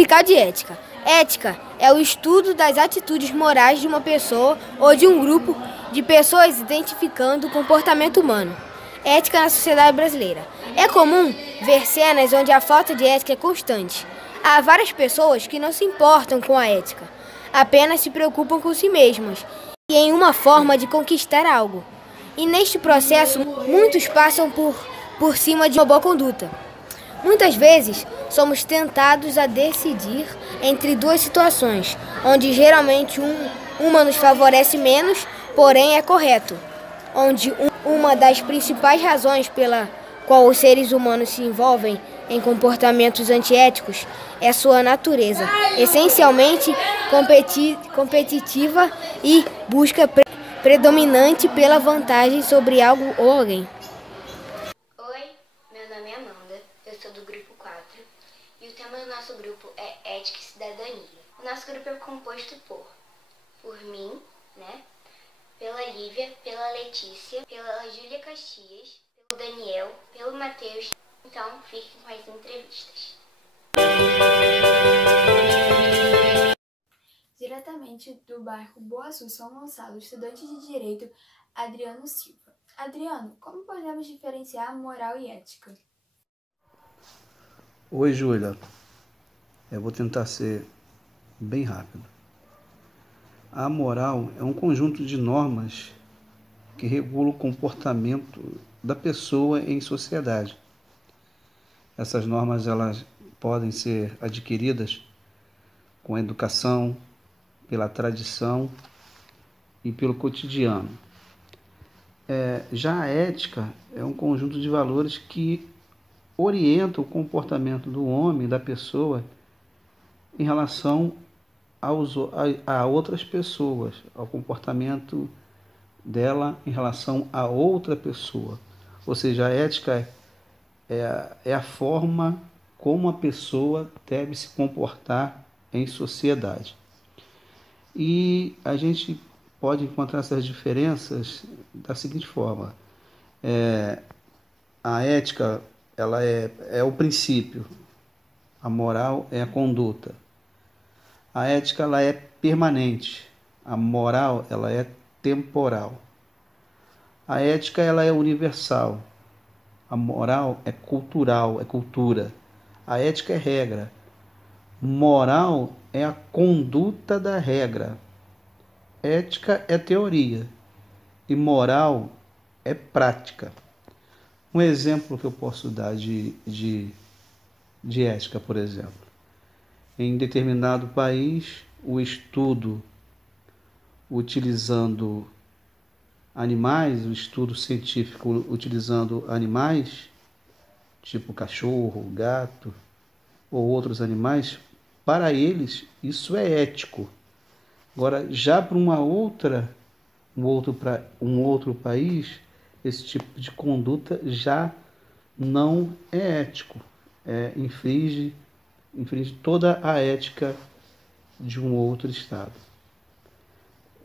Significado de ética. Ética é o estudo das atitudes morais de uma pessoa ou de um grupo de pessoas identificando o comportamento humano. Ética na sociedade brasileira. É comum ver cenas onde a falta de ética é constante. Há várias pessoas que não se importam com a ética, apenas se preocupam com si mesmas e em uma forma de conquistar algo. E neste processo, muitos passam por cima de uma boa conduta. Muitas vezes, somos tentados a decidir entre duas situações, onde geralmente uma nos favorece menos, porém é correto. Onde uma das principais razões pela qual os seres humanos se envolvem em comportamentos antiéticos é sua natureza, essencialmente competitiva e busca predominante pela vantagem sobre algo ou alguém. Oi, meu nome é Amanda, eu sou do grupo 4 e o tema do nosso grupo é Ética e Cidadania. O nosso grupo é composto por mim, né? Pela Lívia, pela Letícia, pela Júlia Caxias, pelo Daniel, pelo Matheus. Então, fiquem com as entrevistas. Diretamente do bairro Boa Sul, São Gonçalo, estudante de Direito, Adriano Silva. Adriano, como podemos diferenciar moral e ética? Oi, Júlia. Eu vou tentar ser bem rápido. A moral é um conjunto de normas que regula o comportamento da pessoa em sociedade. Essas normas elas podem ser adquiridas com a educação, pela tradição e pelo cotidiano. Já a ética é um conjunto de valores que orienta o comportamento do homem, da pessoa, em relação a outras pessoas, ao comportamento dela em relação a outra pessoa. Ou seja, a ética é a forma como a pessoa deve se comportar em sociedade. E a gente pode encontrar essas diferenças da seguinte forma. A ética ela é o princípio, a moral é a conduta. A ética ela é permanente, a moral ela é temporal. A ética ela é universal, a moral é cultural, é cultura. A ética é regra, moral é a conduta da regra. Ética é teoria e moral é prática. Um exemplo que eu posso dar de ética, por exemplo. Em determinado país, o estudo utilizando animais, o estudo científico utilizando animais, tipo cachorro, gato ou outros animais, para eles isso é ético. Agora, já para um outro país, esse tipo de conduta já não é ético, infringe toda a ética de um outro estado.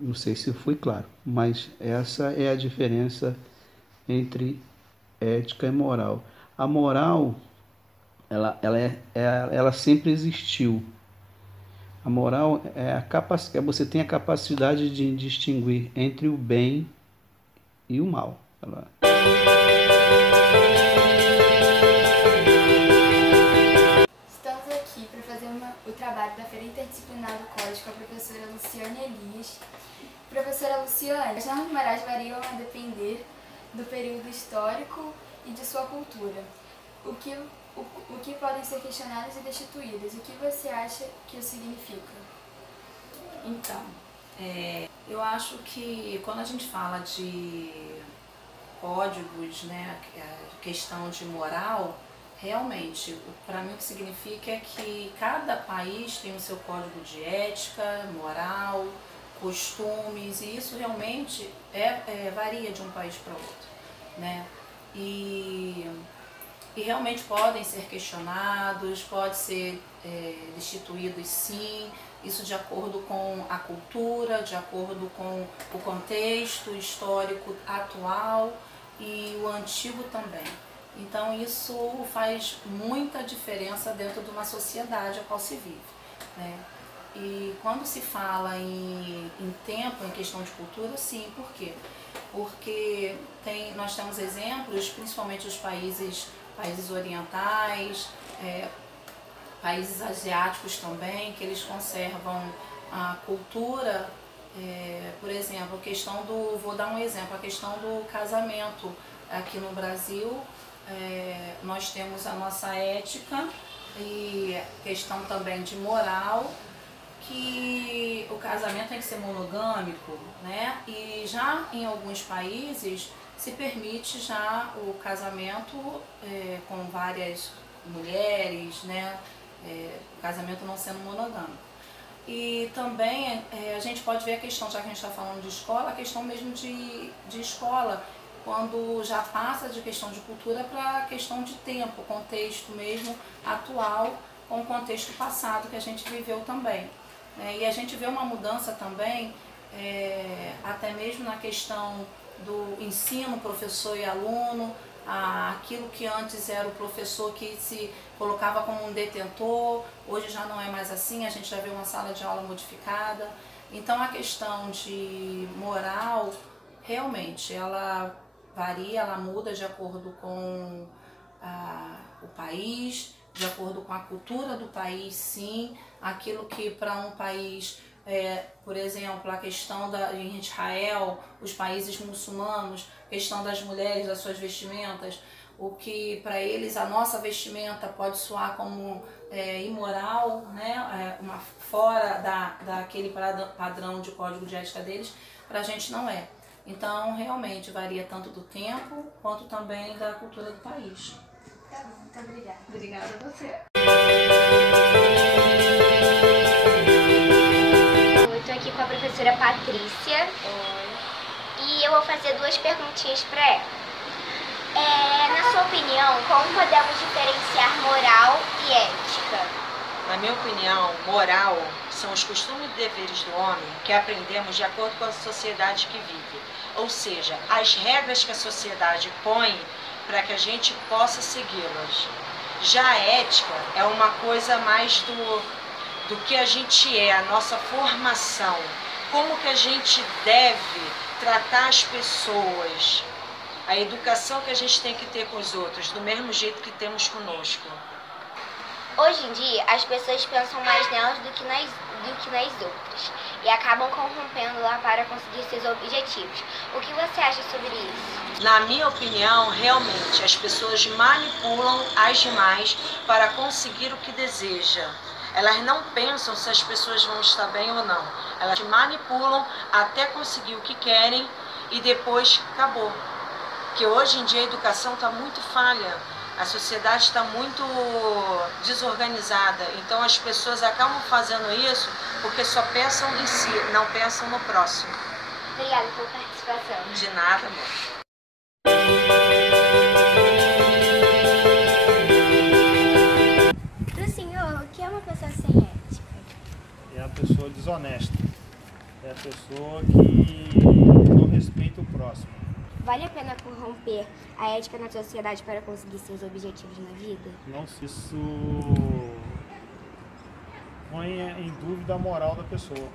Não sei se foi claro, mas essa é a diferença entre ética e moral. A moral, ela sempre existiu. A moral você tem a capacidade de distinguir entre o bem e o mal. Estamos aqui para fazer o trabalho da Feira Interdisciplinar do Código com a professora Luciane Elias. Professora Luciane, as normas morais variam a depender do período histórico e de sua cultura. O que podem ser questionadas e destituídas? O que você acha que isso significa? Então, eu acho que quando a gente fala de códigos, né, a questão de moral, realmente, para mim o que significa é que cada país tem o seu código de ética, moral, costumes, e isso realmente varia de um país para outro, né? E realmente podem ser questionados, pode ser destituídos sim, isso de acordo com a cultura, de acordo com o contexto histórico atual e o antigo também. Então isso faz muita diferença dentro de uma sociedade a qual se vive, né? E quando se fala em tempo, em questão de cultura, sim, por quê? Porque nós temos exemplos, principalmente os países orientais, países asiáticos também, que eles conservam a cultura, por exemplo, vou dar um exemplo, a questão do casamento. Aqui no Brasil, nós temos a nossa ética e questão também de moral, que o casamento tem que ser monogâmico, né? E já em alguns países se permite já o casamento com várias mulheres, né? O casamento não sendo monogâmico. E também a gente pode ver a questão, já que a gente está falando de escola, a questão mesmo de escola, quando já passa de questão de cultura para questão de tempo, contexto mesmo atual, com o contexto passado que a gente viveu também. E a gente vê uma mudança também, até mesmo na questão do ensino, professor e aluno, aquilo que antes era o professor que se colocava como um detentor, hoje já não é mais assim, a gente já vê uma sala de aula modificada. Então a questão de moral, realmente, ela varia, ela muda de acordo com o país, de acordo com a cultura do país, sim. Aquilo que para um país, por exemplo, a questão em Israel, os países muçulmanos, questão das mulheres, das suas vestimentas, o que para eles a nossa vestimenta pode soar como imoral, né? Fora daquele padrão de código de ética deles, para a gente não é. Então, realmente, varia tanto do tempo, quanto também da cultura do país. Tá bom, muito obrigada. Obrigada a você. Eu estou aqui com a professora Patrícia. E eu vou fazer 2 perguntinhas para ela. Na sua opinião, como podemos diferenciar moral e ética? Na minha opinião, moral são os costumes e deveres do homem que aprendemos de acordo com a sociedade que vive. Ou seja, as regras que a sociedade põe para que a gente possa segui-las. Já a ética é uma coisa mais do que a gente é, a nossa formação. Como que a gente deve tratar as pessoas. A educação que a gente tem que ter com os outros, do mesmo jeito que temos conosco. Hoje em dia, as pessoas pensam mais nelas do que nas outras e acabam corrompendo lá para conseguir seus objetivos. O que você acha sobre isso? Na minha opinião, realmente, as pessoas manipulam as demais para conseguir o que deseja. Elas não pensam se as pessoas vão estar bem ou não. Elas manipulam até conseguir o que querem e depois acabou. Porque hoje em dia a educação está muito falha. A sociedade está muito desorganizada, então as pessoas acabam fazendo isso porque só pensam em si, não pensam no próximo. Obrigada pela participação. De nada, amor. Do senhor, o que é uma pessoa sem ética? É a pessoa desonesta, é a pessoa que não respeita o próximo. Vale a pena corromper a ética na sociedade para conseguir seus objetivos na vida? Não, isso põe em dúvida a moral da pessoa.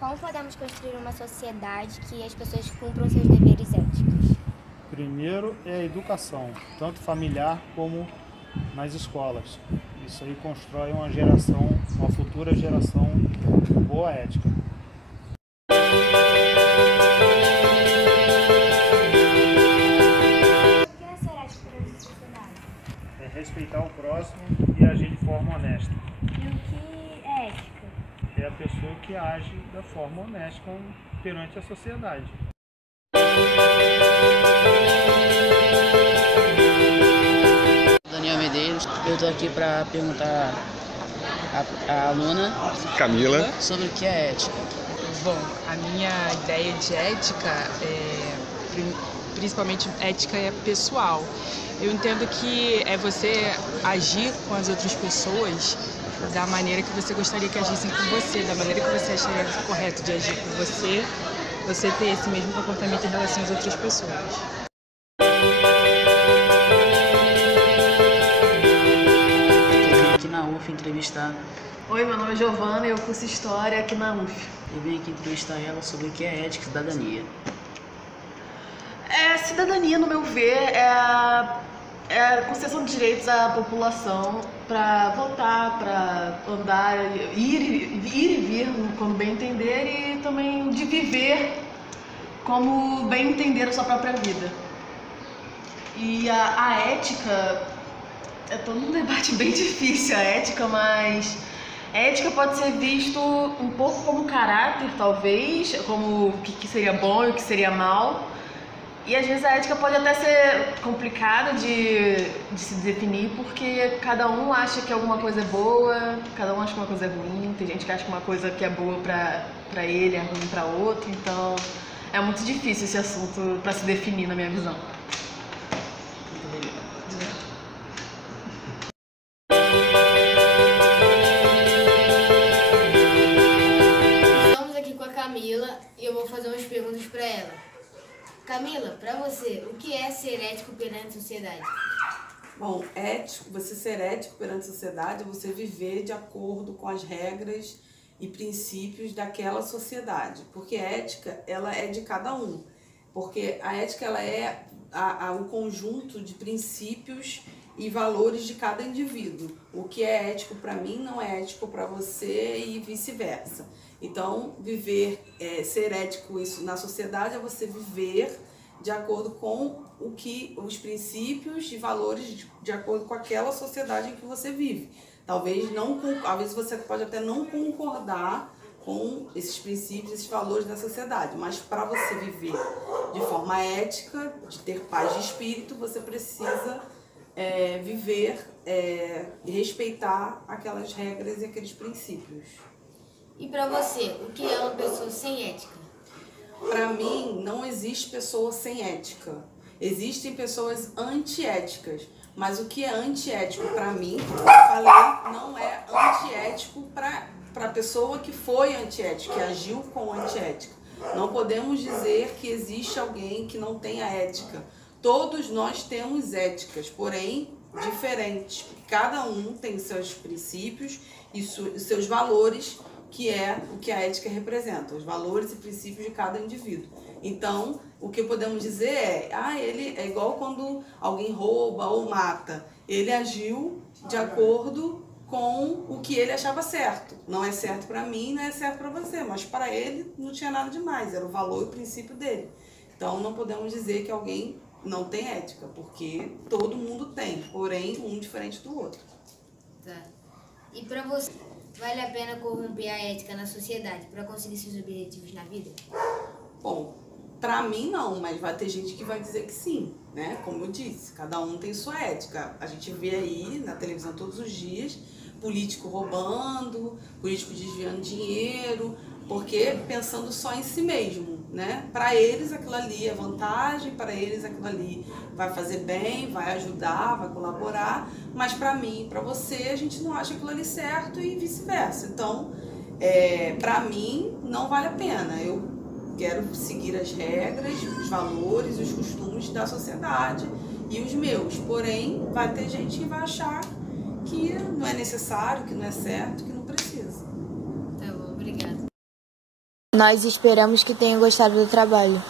Como podemos construir uma sociedade que as pessoas cumpram seus deveres éticos? Primeiro é a educação, tanto familiar como nas escolas. Isso aí constrói uma geração, uma futura geração com boa ética. Respeitar o próximo e agir de forma honesta. E o que é ética? É a pessoa que age da forma honesta perante a sociedade. Daniel Medeiros, eu estou aqui para perguntar à aluna Camila sobre o que é ética. Bom, a minha ideia de ética principalmente ética é pessoal. Eu entendo que é você agir com as outras pessoas da maneira que você gostaria que agissem com você, da maneira que você acharia correto de agir com você ter esse mesmo comportamento em relação às outras pessoas. na UF entrevistar. Oi, meu nome é Giovana e eu curso História aqui na UF. Eu vim aqui entrevistar ela sobre o que é ética e cidadania. Cidadania, no meu ver, é a concessão de direitos à população para votar, para andar, ir e vir quando bem entender e também de viver como bem entender a sua própria vida. E a ética é todo um debate bem difícil, a ética, mas a ética pode ser visto um pouco como caráter, talvez, como o que seria bom e o que seria mal. E às vezes a ética pode até ser complicada de se definir, porque cada um acha que alguma coisa é boa, cada um acha que uma coisa é ruim, tem gente que acha que uma coisa que é boa pra ele é ruim pra outro, então é muito difícil esse assunto pra se definir na minha visão. Estamos aqui com a Camila e eu vou fazer umas perguntas pra ela. Camila, para você, o que é ser ético perante a sociedade? Bom, você ser ético perante a sociedade é você viver de acordo com as regras e princípios daquela sociedade. Porque a ética, ela é de cada um. Porque a ética, ela é o conjunto de princípios e valores de cada indivíduo. O que é ético para mim não é ético para você e vice-versa. Então, ser ético na sociedade é você viver de acordo com os princípios e valores de acordo com aquela sociedade em que você vive. Às vezes você pode até não concordar com esses princípios, esses valores da sociedade, mas para você viver de forma ética, de ter paz de espírito, você precisa viver e respeitar aquelas regras e aqueles princípios. E para você, o que é uma pessoa sem ética? Para mim, não existe pessoa sem ética. Existem pessoas antiéticas. Mas o que é antiético para mim, como eu falei, não é antiético para a pessoa que foi antiética, que agiu com antiética. Não podemos dizer que existe alguém que não tenha ética. Todos nós temos éticas, porém diferentes. Cada um tem seus princípios e seus valores, que é o que a ética representa, os valores e princípios de cada indivíduo. Então, o que podemos dizer ele é igual quando alguém rouba ou mata. Ele agiu de acordo com o que ele achava certo. Não é certo para mim, não é certo para você, mas para ele não tinha nada demais, era o valor e o princípio dele. Então, não podemos dizer que alguém não tem ética, porque todo mundo tem, porém um diferente do outro. Tá. E para você, vale a pena corromper a ética na sociedade para conseguir seus objetivos na vida? Bom, para mim não, mas vai ter gente que vai dizer que sim, né? Como eu disse, cada um tem sua ética. A gente vê aí na televisão todos os dias político roubando, político desviando dinheiro, porque pensando só em si mesmo, né? Para eles aquilo ali é vantagem, para eles aquilo ali vai fazer bem, vai ajudar, vai colaborar, mas para mim, para você, a gente não acha aquilo ali certo e vice-versa. Então, para mim, não vale a pena. Eu quero seguir as regras, os valores, os costumes da sociedade e os meus. Porém, vai ter gente que vai achar que não é necessário, que não é certo, que não precisa. Tá bom, obrigada. Nós esperamos que tenham gostado do trabalho.